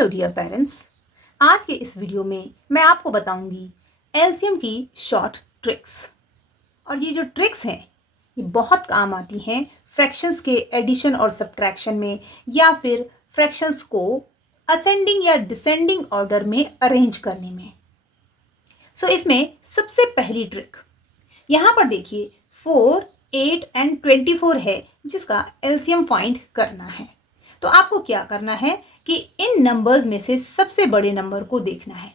Hello dear parents, आज के इस वीडियो में मैं आपको बताऊंगी एलसीएम की शॉर्ट ट्रिक्स। और ये जो ट्रिक्स हैं ये बहुत काम आती हैं फ्रैक्शंस के एडिशन और सब्ट्रैक्शन में, या फिर फ्रैक्शंस को असेंडिंग या डिसेंडिंग ऑर्डर में अरेंज करने में। सो इसमें सबसे पहली ट्रिक यहाँ पर देखिए 4, 8 एंड 24 है जिसका एलसीएम फाइंड करना है। तो आपको क्या करना है कि इन नंबर्स में से सबसे बड़े नंबर को देखना है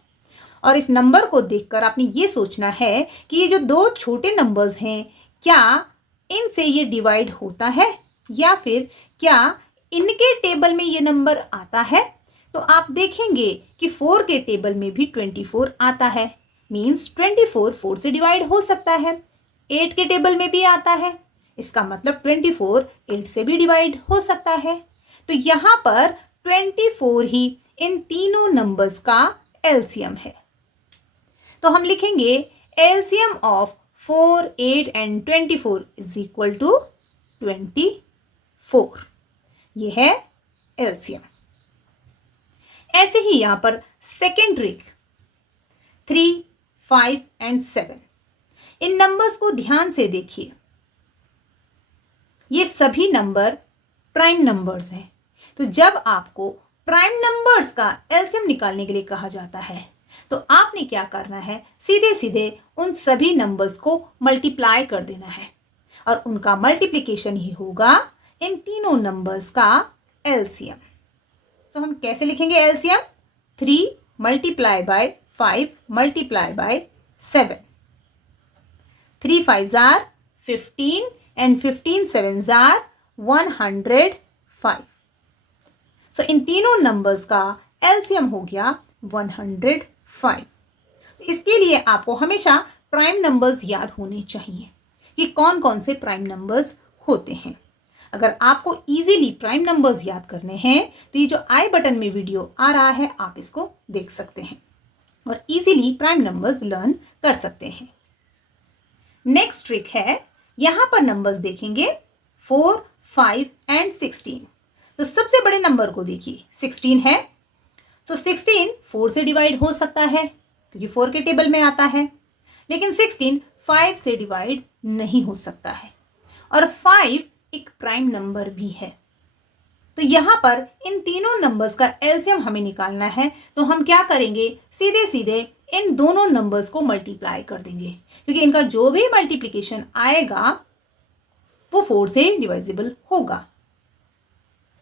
और इस नंबर को देखकर आपने ये सोचना है कि ये जो दो छोटे नंबर्स हैं क्या इनसे ये डिवाइड होता है या फिर क्या इनके टेबल में ये नंबर आता है। तो आप देखेंगे कि 4 के टेबल में भी 24 आता है, मीन्स 24 4 से डिवाइड हो सकता है। 8 के टेबल में भी आता है, इसका मतलब 24 8 से भी डिवाइड हो सकता है। तो यहाँ पर 24 ही इन तीनों नंबर्स का एलसीएम है। तो हम लिखेंगे LCM of 4, 8 and 24 is equal to 24। ये है एलसीएम। ऐसे ही यहाँ पर सेकेंड ट्रिक 3, 5 एंड 7। इन नंबर्स को ध्यान से देखिए, ये सभी नंबर प्राइम नंबर्स हैं। तो जब आपको प्राइम नंबर्स का एलसीएम निकालने के लिए कहा जाता है तो आपने क्या करना है, सीधे सीधे उन सभी नंबर्स को मल्टीप्लाई कर देना है और उनका मल्टीप्लिकेशन ही होगा इन तीनों नंबर्स का एलसीएम। तो हम कैसे लिखेंगे LCM? 3 multiply by 5 multiply by 7। 3 5s are 15 and 15 7s are 105। सो इन तीनों नंबर्स का एलसीएम हो गया 105। इसके लिए आपको हमेशा प्राइम नंबर्स याद होने चाहिए कि कौन कौन से प्राइम नंबर्स होते हैं। अगर आपको इजीली प्राइम नंबर्स याद करने हैं तो ये जो आई बटन में वीडियो आ रहा है आप इसको देख सकते हैं और इजीली प्राइम नंबर्स लर्न कर सकते हैं। नेक्स्ट ट्रिक है, यहां पर नंबर्स देखेंगे 4, 5 एंड 16। तो सबसे बड़े नंबर को देखिए 16 है। सो 16 4 से डिवाइड हो सकता है क्योंकि 4 के टेबल में आता है, लेकिन 16 5 से डिवाइड नहीं हो सकता है और 5 एक प्राइम नंबर भी है। तो यहां पर इन तीनों नंबर्स का एलसीएम हमें निकालना है। तो हम क्या करेंगे, सीधे सीधे इन दोनों नंबर्स को मल्टीप्लाई कर देंगे क्योंकि इनका जो भी मल्टीप्लिकेशन आएगा वो 4 से डिवाइजिबल होगा।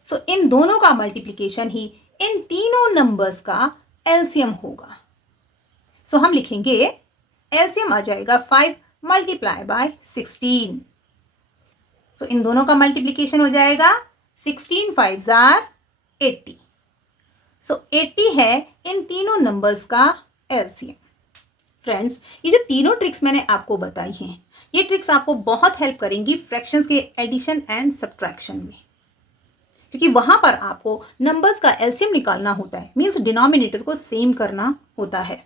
सो इन दोनों का मल्टीप्लिकेशन ही इन तीनों नंबर्स का एलसीएम होगा। सो हम लिखेंगे एलसीएम आ जाएगा 5 मल्टीप्लाई बाय 16। सो इन दोनों का मल्टीप्लिकेशन हो जाएगा 16 5s are 80। सो 80 है इन तीनों नंबर्स का एलसीएम। फ्रेंड्स, ये जो तीनों ट्रिक्स मैंने आपको बताई हैं ये ट्रिक्स आपको बहुत हेल्प करेंगी फ्रैक्शंस के एडिशन एंड सब्ट्रैक्शन में, क्योंकि वहां पर आपको नंबर्स का एलसीएम निकालना होता है, मींस डिनोमिनेटर को सेम करना होता है।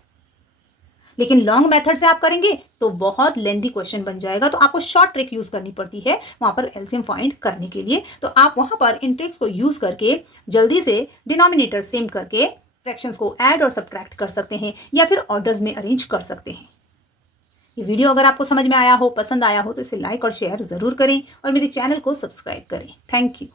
लेकिन लॉन्ग मेथड से आप करेंगे तो बहुत लेंथी क्वेश्चन बन जाएगा, तो आपको शॉर्ट ट्रिक यूज करनी पड़ती है वहां पर एलसीएम फाइंड करने के लिए। तो आप वहां पर इन ट्रिक्स को यूज करके जल्दी से डिनोमिनेटर सेम करके फ्रैक्शंस को ऐड और सब्ट्रैक्ट कर सकते हैं या फिर ऑर्डर्स में अरेंज कर सकते हैं। ये वीडियो अगर आपको समझ में आया हो, पसंद आया हो तो इसे लाइक और शेयर जरूर करें और मेरे चैनल को सब्सक्राइब करें। Thank you.